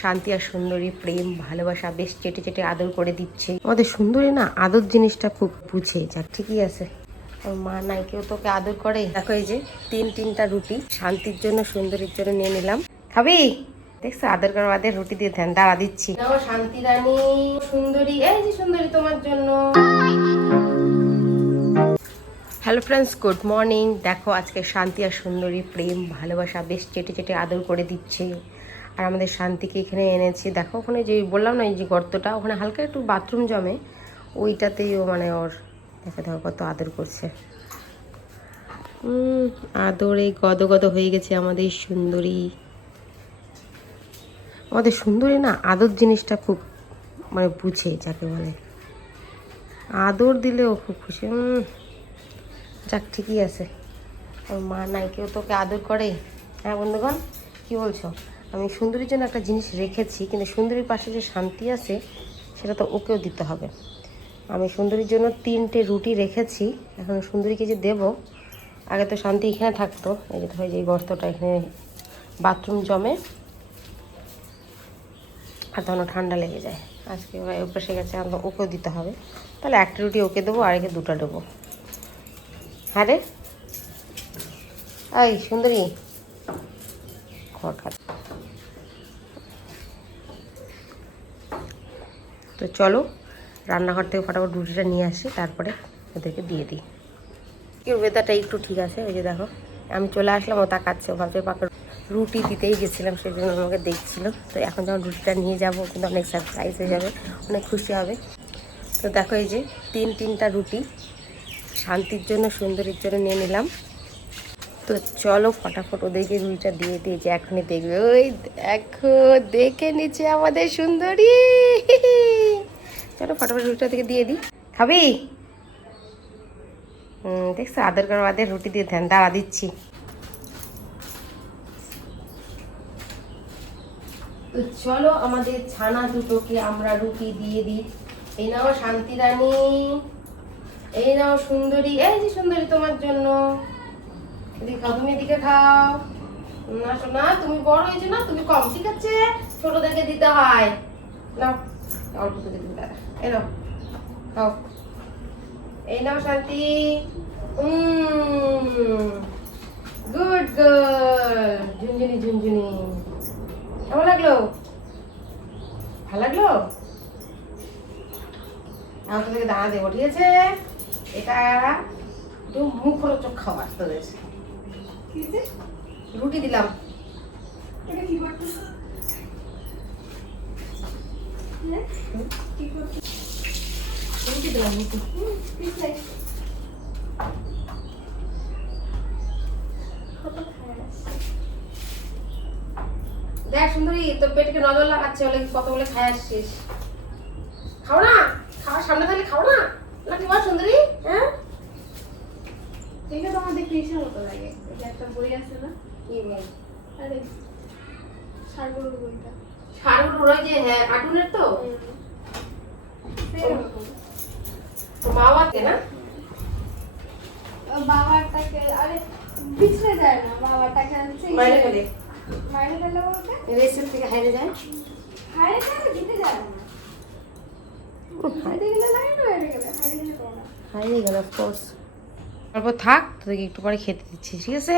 শান্তি আর সুন্দরী প্রেম ভালোবাসা বেশ চেটে চেটে আদর করে দিচ্ছে। আমাদের সুন্দরী না আদর জিনিসটা খুব বুঝে, যাক ঠিকই আছে। ওর মা নাই, কেউ তোকে আদর করে। দেখো এই যে তিনটা রুটি শান্তির জন্য সুন্দরীর জন্য নিয়ে নিলাম। খাবি? দেখছো আদর করা বাদে রুটি দিয়ে ধ্যান দাঁড়া দিচ্ছি। শান্তি রানী সুন্দরী, এই যে সুন্দরী তোমার জন্য। Hello friends, good morning. দেখো আজকে শান্তি আর সুন্দরী প্রেম ভালোবাসা বেশ চেটে চেটে আদর করে দিচ্ছে। আর আমাদের শান্তিকে এখানে এনেছি। দেখো ওখানে যে বললাম না, এই যে গর্তটা, ওখানে হালকা একটু বাথরুম জমে, ওইটাতেই ও মানে ওর দেখো কত আদর করছে। আদরে গদ হয়ে গেছে আমাদের সুন্দরী। আমাদের সুন্দরী না আদর জিনিসটা খুব মানে বুঝে, যাকে বলে। আদর দিলেও খুব খুশি। যাক ঠিকই আছে। ওর মা নাই, কেউ তোকে আদর করে। হ্যাঁ বন্ধুগণ, কি বলছো? আমি সুন্দরীর জন্য একটা জিনিস রেখেছি, কিন্তু সুন্দরীর পাশে যে শান্তি আছে সেটা তো ওকেও দিতে হবে। আমি সুন্দরীর জন্য 3টে রুটি রেখেছি। এখন সুন্দরীকে যে দেবো, আগে তো শান্তি এখানে থাকতো। এই যে ধরো এই গর্তটা, এখানে বাথরুম জমে, আর তখন ঠান্ডা লেগে যায়। আজকে অভ্যাসে গেছে, ওকেও দিতে হবে। তাহলে একটা রুটি ওকে দেবো, আর একে 2টা দেবো। হ্যাঁ রে, এই সুন্দরী খড় খা। তো চলো রান্নাঘর থেকে ফটাফট রুটিটা নিয়ে আসি, তারপরে ওদেরকে দিয়ে দিই। কি ওয়েদারটা একটু ঠিক আছে। ওই যে দেখো আমি চলে আসলাম, ও তাকাচ্ছে, ভাবছে পাকা রুটি দিতেই গেছিলাম, সেই জন্য আমাকে দেখছিল। তো এখন যখন রুটিটা নিয়ে যাবো, কিন্তু অনেক সারপ্রাইজ হয়ে যাবে, অনেক খুশি হবে। তো দেখো এই যে তিনটা রুটি শান্তির জন্য সুন্দরীর জন্য নিয়ে নিলাম। তো চলো ফটাফট ওদেরকে রুটিটা দিয়ে দিয়েছে, এখনই দেখবে। ওই দেখো দেখে নিচ্ছে আমাদের সুন্দরী। চলো ফটাফট রুটিটা থেকে দিয়ে দিই। খাবি? দেখছো আদর করা বাদে রুটি দিয়ে ধ্যান দাঁড়া দিচ্ছি। তো চলো আমাদের ছানা দুটোকে আমরা রুটি দিয়ে দিই। এই নাও শান্তি রানী, এই নাও সুন্দরী, এই যে সুন্দরী তোমার জন্য। এদিকে খাও, তুমি এদিকে খাও। না শোনা, তুমি বড় হয়েছো না, তুমি কম, ঠিক আছে? ছোটদেরকে দিতে হয়। নাও অল্প করে দিতে দাঁড়া। এই নাও খাও। এই নাও শান্তি। গুড গার্ল, ঝুনঝুনি ঝুনঝুনি। কেমন লাগলো? ভালো লাগলো? এখন তোদেরকে দানা দেবো, ঠিক আছে? এটা একটু মুখরোচক খাবার তোদের। রুটি দিলাম। রুটি দিলাম রুটি। দেখ সুন্দরী, তোর পেটকে নজর লাগাচ্ছে, বলে কত বলে খাই আসছিস। খাও না, খাওয়ার সামনে থাকলে খাও না, নাকি বল সুন্দরী? হ্যাঁ, এটা তো আমার দেখতে ইচ্ছা মতো লাগে। এটা একটা বই আছে না? কি বল? আরে সারগরুর বইটা। সারগুলো ওই যে, হ্যাঁ কার্টুনের তো। তো মা বাবাকে না, বাবাটাকে আরে পিছলে যায় না, বাবাটাকে আনছে মাইনে ফেলে। মাইনে ফেলে বলতে রেসের থেকে হাইরে যায়। হাইরে যায়, জিতে যায় না। হাইরে গেলে লাগে না, হাইরে গেলে হাইরে গেলে তো না। হাইরে গেল অফকোর্স। তারপর থাক, তোদেরকে একটু পরে খেতে দিচ্ছি, ঠিক আছে?